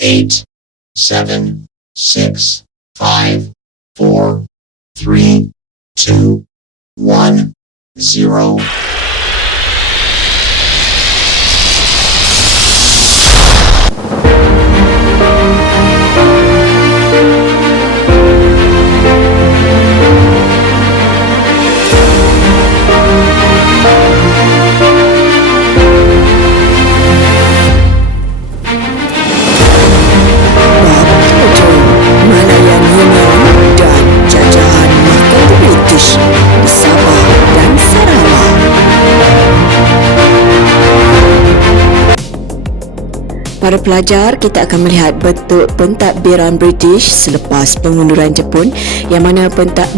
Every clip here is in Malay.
8, 7, 6, 5, 4, 3, 2, 1, 0. Malayan Union dan jajahan mahkota British di Sabah dan Sarawak. Para pelajar, kita akan melihat bentuk pentadbiran British selepas pengunduran Jepun, yang mana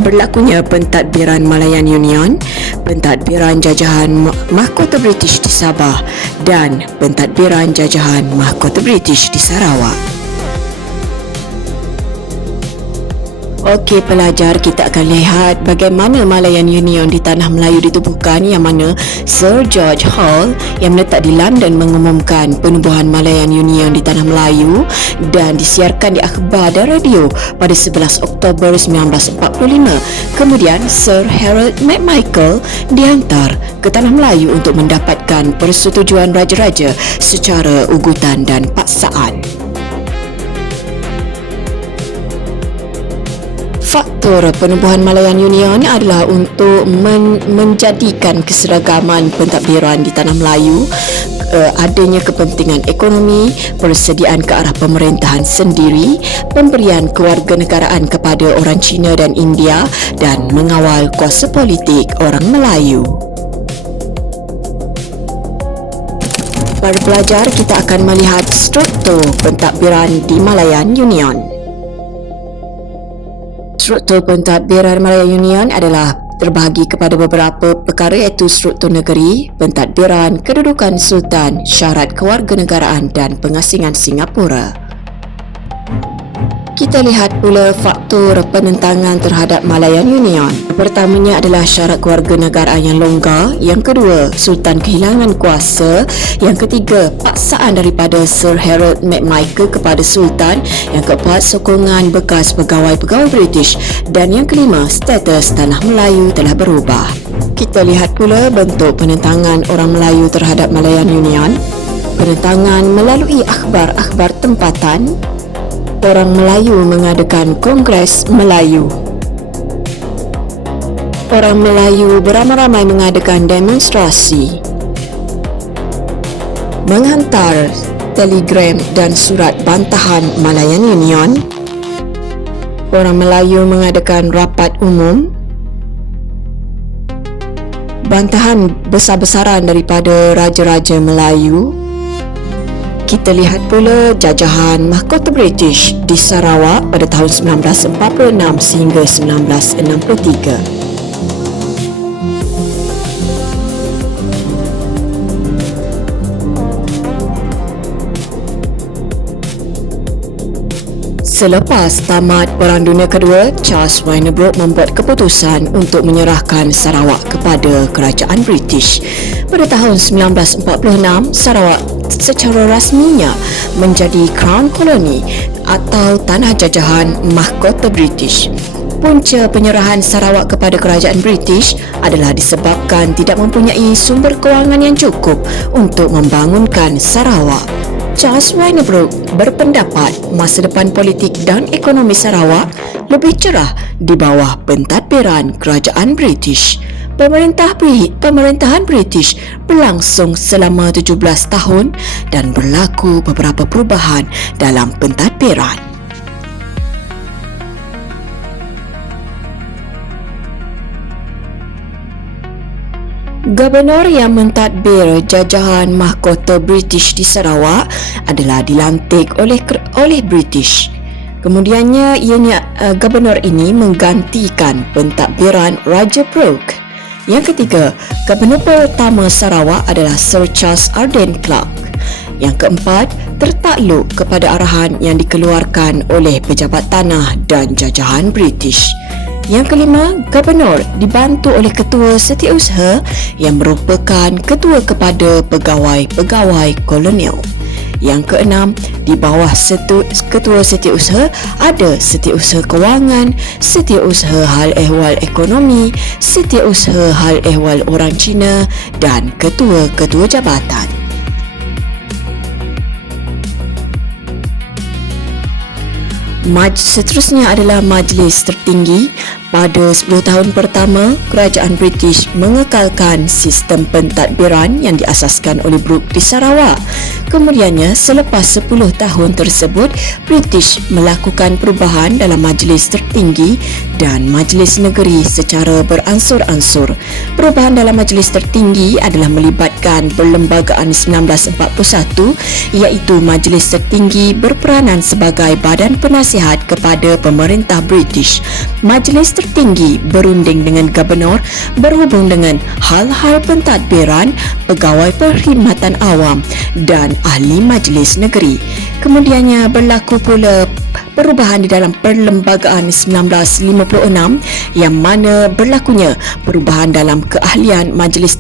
berlakunya pentadbiran Malayan Union, pentadbiran jajahan mahkota British di Sabah dan pentadbiran jajahan mahkota British di Sarawak. Okey pelajar, kita akan lihat bagaimana Malayan Union di Tanah Melayu ditubuhkan, yang mana Sir George Hall yang meletak di London mengumumkan penubuhan Malayan Union di Tanah Melayu dan disiarkan di akhbar dan radio pada 11 Oktober 1945. Kemudian Sir Harold MacMichael dihantar ke Tanah Melayu untuk mendapatkan persetujuan raja-raja secara ugutan dan paksaan. Faktor penubuhan Malayan Union adalah untuk menjadikan keseragaman pentadbiran di Tanah Melayu, adanya kepentingan ekonomi, persediaan ke arah pemerintahan sendiri, pemberian kewarganegaraan kepada orang Cina dan India dan mengawal kuasa politik orang Melayu. Para pelajar, kita akan melihat struktur pentadbiran di Malayan Union. Struktur pentadbiran Malayan Union adalah terbahagi kepada beberapa perkara, iaitu struktur negeri, pentadbiran, kedudukan sultan, syarat kewarganegaraan dan pengasingan Singapura. Kita lihat pula faktor penentangan terhadap Malayan Union. Pertamanya adalah syarat kewarganegaraan yang longgar, yang kedua sultan kehilangan kuasa, yang ketiga paksaan daripada Sir Harold MacMichael kepada sultan, yang keempat sokongan bekas pegawai-pegawai British dan yang kelima status Tanah Melayu telah berubah. Kita lihat pula bentuk penentangan orang Melayu terhadap Malayan Union. Penentangan melalui akhbar-akhbar tempatan. Orang Melayu mengadakan Kongres Melayu. Orang Melayu beramai-ramai mengadakan demonstrasi. Menghantar telegram dan surat bantahan Malayan Union. Orang Melayu mengadakan rapat umum. Bantahan besar-besaran daripada raja-raja Melayu. Kita lihat pula jajahan mahkota British di Sarawak pada tahun 1946 sehingga 1963. Selepas tamat Perang Dunia Kedua, Charles Wynnebrook membuat keputusan untuk menyerahkan Sarawak kepada kerajaan British. Pada tahun 1946, Sarawak secara rasminya menjadi Crown Colony atau tanah jajahan mahkota British. Punca penyerahan Sarawak kepada kerajaan British adalah disebabkan tidak mempunyai sumber kewangan yang cukup untuk membangunkan Sarawak. Charles Wynnebrook berpendapat masa depan politik dan ekonomi Sarawak lebih cerah di bawah pentadbiran kerajaan British. Pemerintahan British berlangsung selama 17 tahun dan berlaku beberapa perubahan dalam pentadbiran. Gubernur yang mentadbir jajahan mahkota British di Sarawak adalah dilantik oleh British. Kemudiannya gubernur ini menggantikan pentadbiran Raja Brooke. Yang ketiga, Gubernur pertama Sarawak adalah Sir Charles Arden Clark. Yang keempat, tertakluk kepada arahan yang dikeluarkan oleh pejabat tanah dan jajahan British. Yang kelima, Gubernur dibantu oleh Ketua Setiausaha yang merupakan ketua kepada pegawai-pegawai kolonial. Yang keenam, di bawah Ketua Setiausaha ada Setiausaha Kewangan, Setiausaha Hal Ehwal Ekonomi, Setiausaha Hal Ehwal Orang Cina dan Ketua-Ketua Jabatan. Seterusnya adalah Majlis Tertinggi. Pada 10 tahun pertama, Kerajaan British mengekalkan sistem pentadbiran yang diasaskan oleh Brooke di Sarawak. Kemudiannya, selepas 10 tahun tersebut, British melakukan perubahan dalam Majlis Tertinggi dan Majlis Negeri secara beransur-ansur. Perubahan dalam Majlis Tertinggi adalah melibatkan Perlembagaan 1941, iaitu Majlis Tertinggi berperanan sebagai badan penasihat kepada pemerintah British. Majlis Tertinggi berunding dengan Gubernur berhubung dengan hal-hal pentadbiran, pegawai perkhidmatan awam dan ahli Majlis Negeri. Kemudiannya berlaku pula perubahan di dalam Perlembagaan 1956 yang mana berlakunya perubahan dalam keahlian Majlis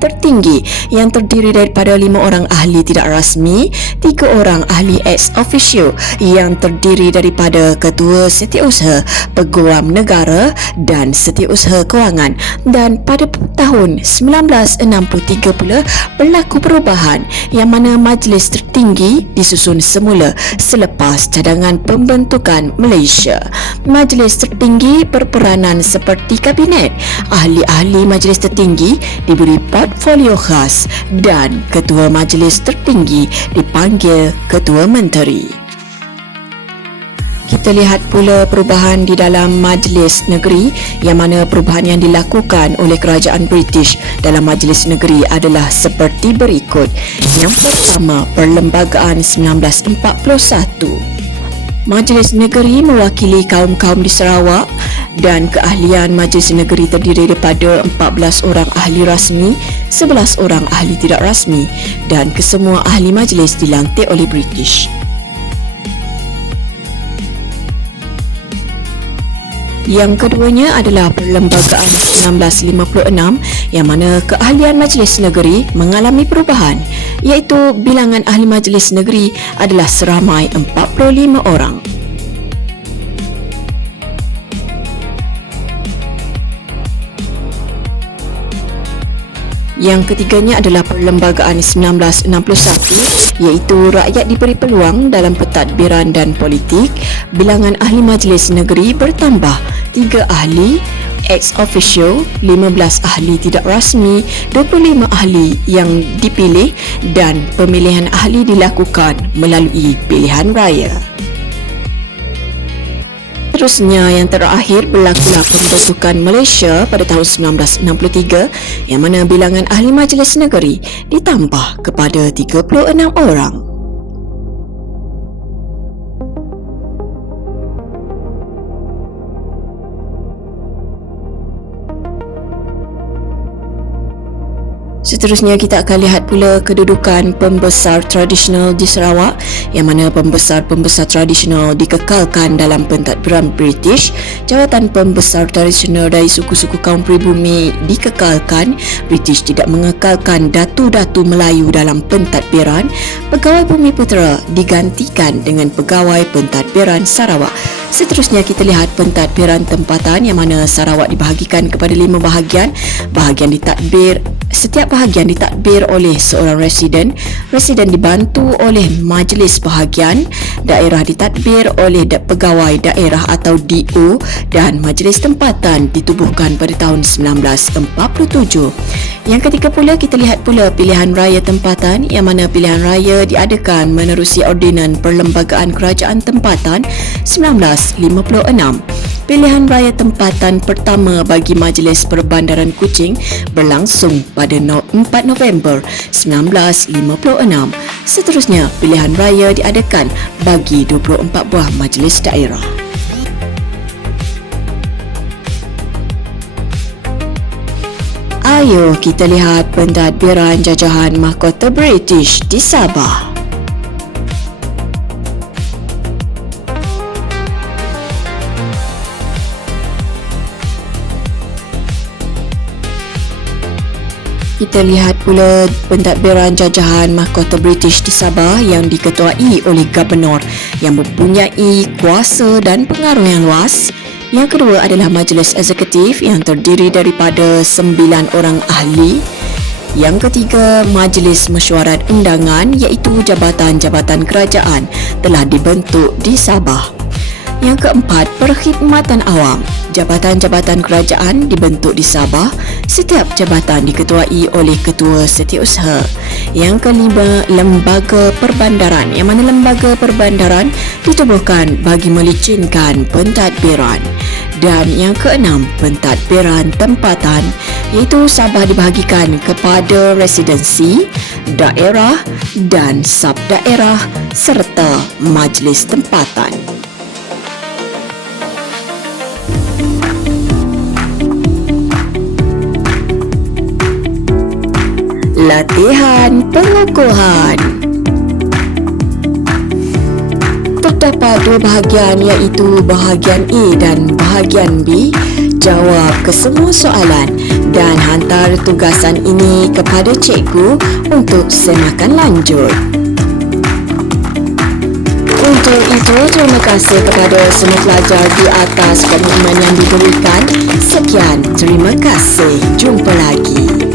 Tertinggi yang terdiri daripada 5 orang ahli tidak rasmi, 3 orang ahli ex officio yang terdiri daripada Ketua Setiausaha, Peguam Negara dan Setiausaha Kewangan. Dan pada tahun 1963 pula berlaku perubahan yang mana Majlis Tertinggi disusun semula selepas cadangan pembentukan Malaysia. Majlis Tertinggi berperanan seperti Kabinet. Ahli-ahli Majlis Tertinggi diberi portfolio khas dan Ketua Majlis Tertinggi dipanggil Ketua Menteri. Kita lihat pula perubahan di dalam Majlis Negeri yang mana perubahan yang dilakukan oleh Kerajaan British dalam Majlis Negeri adalah seperti berikut. Yang pertama, Perlembagaan 1941. Majlis Negeri mewakili kaum-kaum di Sarawak dan keahlian Majlis Negeri terdiri daripada 14 orang ahli rasmi, 11 orang ahli tidak rasmi dan kesemua ahli majlis dilantik oleh British. Yang keduanya adalah Perlembagaan 1956 yang mana keahlian Majlis Negeri mengalami perubahan, iaitu bilangan ahli Majlis Negeri adalah seramai 45 orang. Yang ketiganya adalah Perlembagaan 1961, iaitu rakyat diberi peluang dalam pentadbiran dan politik. Bilangan ahli Majlis Negeri bertambah 3 ahli ex officio, 15 ahli tidak rasmi, 25 ahli yang dipilih dan pemilihan ahli dilakukan melalui pilihan raya. Seterusnya yang terakhir berlakulah pembentukan Malaysia pada tahun 1963 yang mana bilangan ahli Majlis Negeri ditambah kepada 36 orang. Seterusnya kita akan lihat pula kedudukan pembesar tradisional di Sarawak yang mana pembesar-pembesar tradisional dikekalkan dalam pentadbiran British. Jawatan pembesar tradisional dari suku-suku kaum pribumi dikekalkan. British tidak mengekalkan datu-datu Melayu dalam pentadbiran. Pegawai Bumiputera digantikan dengan pegawai pentadbiran Sarawak. Seterusnya kita lihat pentadbiran tempatan yang mana Sarawak dibahagikan kepada 5 bahagian. Setiap bahagian ditadbir oleh seorang residen. Residen dibantu oleh majlis bahagian. Daerah ditadbir oleh pegawai daerah atau DO dan majlis tempatan ditubuhkan pada tahun 1947. Yang ketiga pula kita lihat pula pilihan raya tempatan yang mana pilihan raya diadakan menerusi ordinan Perlembagaan Kerajaan Tempatan 1956. Pilihan raya tempatan pertama bagi Majlis Perbandaran Kuching berlangsung pada 4 November 1956. Seterusnya, pilihan raya diadakan bagi 24 buah majlis daerah. Ayo kita lihat pentadbiran jajahan mahkota British di Sabah. Kita lihat pula pentadbiran jajahan Mahkota British di Sabah yang diketuai oleh Gubernur yang mempunyai kuasa dan pengaruh yang luas. Yang kedua adalah Majlis Eksekutif yang terdiri daripada 9 orang ahli. Yang ketiga, Majlis Mesyuarat Undangan iaitu jabatan-jabatan kerajaan telah dibentuk di Sabah. Yang keempat, Perkhidmatan Awam. Jabatan-jabatan kerajaan dibentuk di Sabah. Setiap jabatan diketuai oleh Ketua Setiausaha. Yang kelima, Lembaga Perbandaran. Yang mana lembaga perbandaran ditubuhkan bagi melicinkan pentadbiran. Dan yang keenam, pentadbiran tempatan, iaitu Sabah dibahagikan kepada residensi, daerah dan sub-daerah serta majlis tempatan. Latihan pengukuhan. Terdapat dua bahagian iaitu bahagian A dan bahagian B. Jawab ke semua soalan dan hantar tugasan ini kepada cikgu untuk semakan lanjut. Untuk itu, terima kasih kepada semua pelajar di atas komitmen yang diberikan. Sekian, terima kasih. Jumpa lagi.